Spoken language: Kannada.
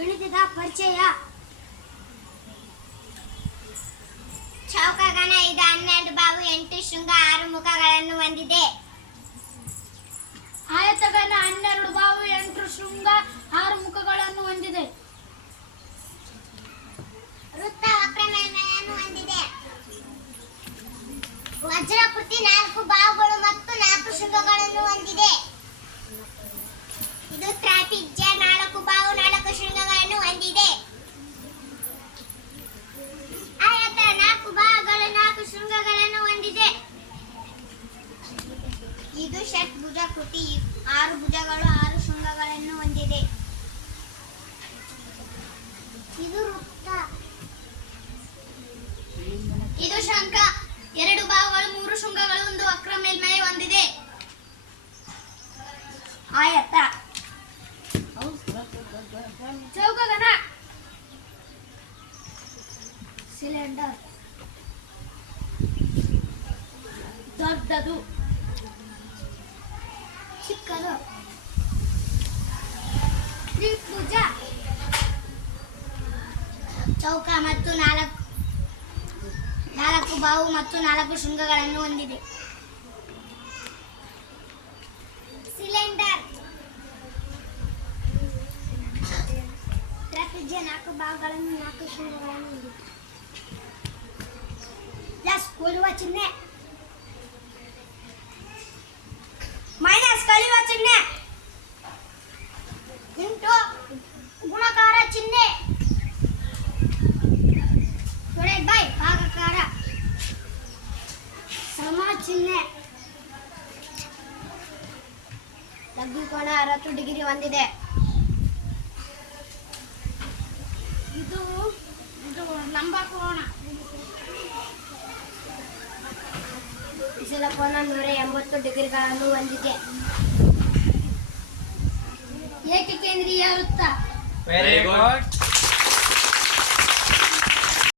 ಗಣಿತದ ಪರಿಚಯ. ಚೌಕಗಣ ಇದು 12 ಬಾಹು 8 ಶೃಂಗ 6 ಮುಖಗಳನ್ನು ಹೊಂದಿದೆ. ಆಯತಗಣ 12 ಬಾಹು 8 ಶೃಂಗ 6 ಮುಖಗಳನ್ನು ಹೊಂದಿದೆ. ವೃತ್ತ ವಕ್ರಮೇಲ್ಮೈಯನ್ನು ಹೊಂದಿದೆ. ವಜ್ರಾಕೃತಿ 4 ಬಾಹುಗಳು ಮತ್ತು 4 ಶೃಂಗಗಳನ್ನು ಹೊಂದಿದೆ. ಇದು ಟ್ರಾಪಿಜ್ಯ 4 ಬಾಹು 4 ಶೃಂಗಗಳನ್ನು ಹೊಂದಿದೆ. ಆಯತ 4 ಬಾಹುಗಳು 4 ಶೃಂಗಗಳನ್ನು ಹೊಂದಿದೆ. ಇದು ಷಟ್ಭುಜಾಕೃತಿ 6 ಭುಜಗಳು 6 ಶೃಂಗಗಳನ್ನು ಹೊಂದಿದೆ. ಇದು ವೃತ್ತ. ಇದು ಶಂಖ 2 ಬಾಹುಗಳು 3 ಶೃಂಗಗಳು 1 ವಕ್ರ ಮೇಲ್ಮೈ ಹೊಂದಿದೆ. ಆಯತ. ಚೌಕಗಣ ಸಿಲಿಂಡರ್ ದೊಡ್ಡದು ಚಿಕ್ಕದು. ತ್ರಿಭುಜ ಚೌಕ ಮತ್ತು 4 ಬಾಹು ಮತ್ತು 4 ಶೃಂಗಗಳನ್ನು ಹೊಂದಿದೆ. ಸಿಲಿಂಡರ್ ಟ್ರಾಪಿಜ್ಯ 4 ಬಾಹುಗಳನ್ನು 4 ಶೃಂಗಗಳನ್ನು ಹೊಂದಿದೆ. ಪ್ಲಸ್ ಕೂಡುವ ಚಿಹ್ನೆ, ಮೈನಸ್ ಕಳೆಯುವ ಚಿಹ್ನೆ, ಇಂಟು ಗುಣಕಾರ ಚಿಹ್ನೆ, ಡಿವೈಡೆಡ್ ಬೈ ಭಾಗಾಕಾರ, ಸಮ ಚಿಹ್ನೆ. ಲಘುಕೋನ 60 ಡಿಗ್ರಿ ಹೊಂದಿದೆ. ಇದು ಲಂಬಕೋನ ಇಸಲ ಕೋನ 180 ಡಿಗ್ರಿಗಳನ್ನು ಹೊಂದಿದೆ. ಏಕಕೇಂದ್ರೀಯ ವೃತ್ತ. Very good.